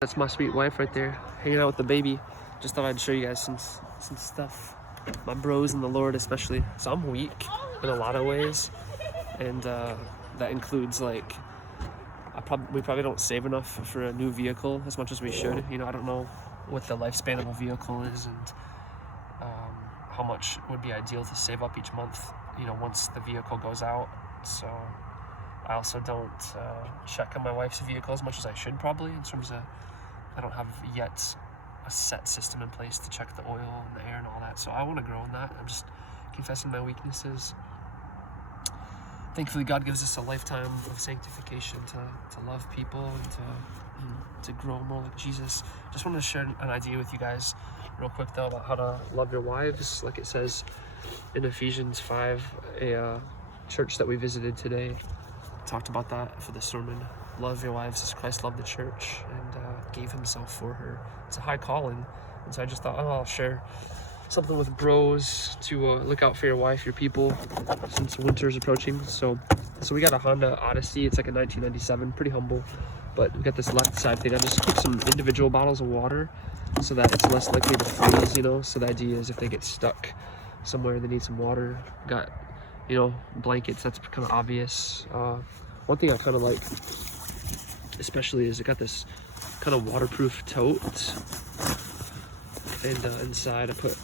That's my sweet wife right there, hanging out with the baby. Just thought I'd show you guys some stuff. My bros in the Lord especially. So I'm weak in a lot of ways, and that includes like we probably don't save enough for a new vehicle as much as we should. You know, I don't know what the lifespan of a vehicle is, and how much would be ideal to save up each month, you know, once the vehicle goes out. So I also don't check on my wife's vehicle as much as I should probably, in terms of I don't have yet a set system in place to check the oil and the air and all that. So I want to grow in that. I'm just confessing my weaknesses. Thankfully, God gives us a lifetime of sanctification to love people and to grow more like Jesus. Just wanted to share an idea with you guys real quick though about how to love your wives, like it says in Ephesians 5. A church that we visited today talked about that for the sermon. Love your wives as Christ loved the church and gave himself for her. It's a high calling, and so I just thought, oh, I'll share something with bros to look out for your wife, your people, since winter's approaching. So we got a Honda Odyssey. It's like a 1997, pretty humble, but we got this left side thing. I just keep some individual bottles of water so that it's less likely to freeze, you know. So the idea is if they get stuck somewhere, they need some water. Got, you know, blankets. That's kind of obvious. One thing I kind of like, especially, is it got this kind of waterproof tote, and inside I put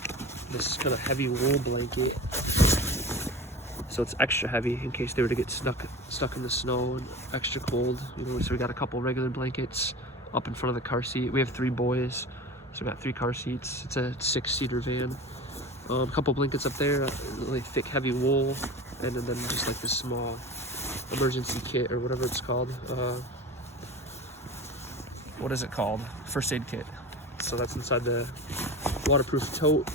this kind of heavy wool blanket, so it's extra heavy in case they were to get stuck in the snow and extra cold, you know. So we got a couple regular blankets up in front of the car seat. We have 3 boys, so we got 3 car seats. It's a 6-seater van. A couple blankets up there, really thick heavy wool, and then just like this small emergency kit or whatever it's called. What is it called? First aid kit. So that's inside the waterproof tote.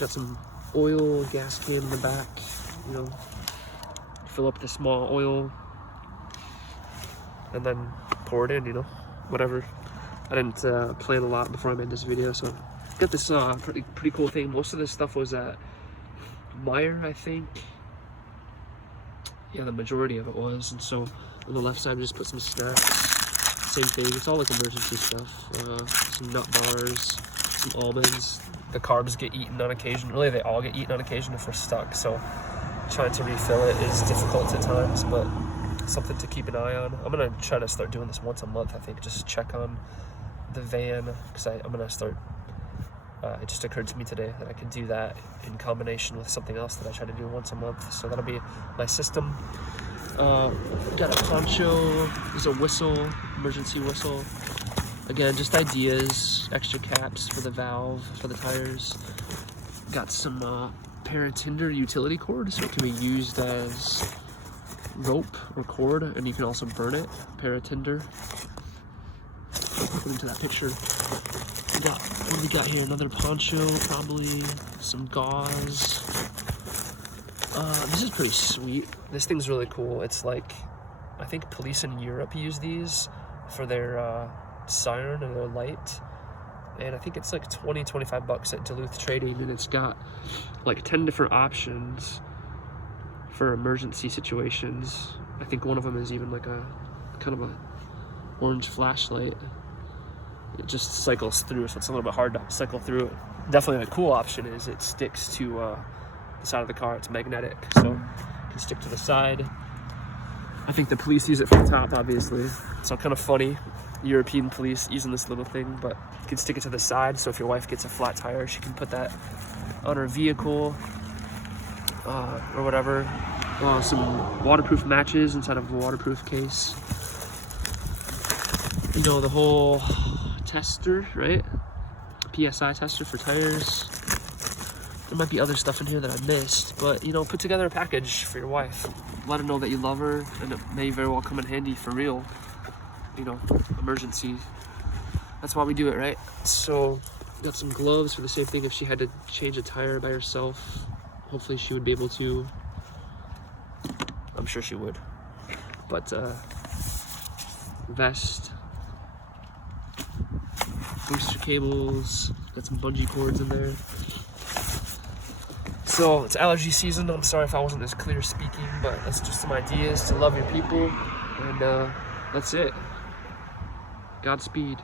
Got some oil, gas can in the back, you know, fill up the small oil and then pour it in, you know, whatever. I didn't plan a lot before I made this video, so got this pretty cool thing. Most of this stuff was at Meyer, I think. Yeah, the majority of it was. And so on the left side, I just put some snacks. Same thing. It's all like emergency stuff. Some nut bars, some almonds. The carbs get eaten on occasion. Really, they all get eaten on occasion if we're stuck. So trying to refill it is difficult at times, but something to keep an eye on. I'm gonna try to start doing this once a month. I think just check on the van, because I'm gonna start. It just occurred to me today that I could do that in combination with something else that I try to do once a month. So that'll be my system. Got a poncho. There's a whistle, emergency whistle. Again, just ideas. Extra caps for the valve, for the tires. Got some paratinder utility cord, so it can be used as rope or cord, and you can also burn it. Paratinder. Put into that picture. What do we got here? Another poncho, probably some gauze. This is pretty sweet. This thing's really cool. It's like, I think police in Europe use these for their siren or their light. And I think it's like 20-25 bucks at Duluth Trading, and it's got like 10 different options for emergency situations. I think one of them is even like a kind of a orange flashlight. It just cycles through, so it's a little bit hard to cycle through it. Definitely a cool option is it sticks to the side of the car. It's magnetic, so it can stick to the side. I think the police use it from the top, obviously. So kind of funny, European police using this little thing, but you can stick it to the side, so if your wife gets a flat tire, she can put that on her vehicle or whatever. Some waterproof matches inside of a waterproof case. You know, the whole tester, right? PSI tester for tires. There might be other stuff in here that I missed, but you know, put together a package for your wife. Let her know that you love her, and it may very well come in handy for real. You know, emergency. That's why we do it, right? So, got some gloves for the same thing if she had to change a tire by herself. Hopefully she would be able to. I'm sure she would. But vest. Booster cables, got some bungee cords in there. So it's allergy season. I'm sorry if I wasn't as clear speaking, but that's just some ideas to love your people, and that's it. Godspeed.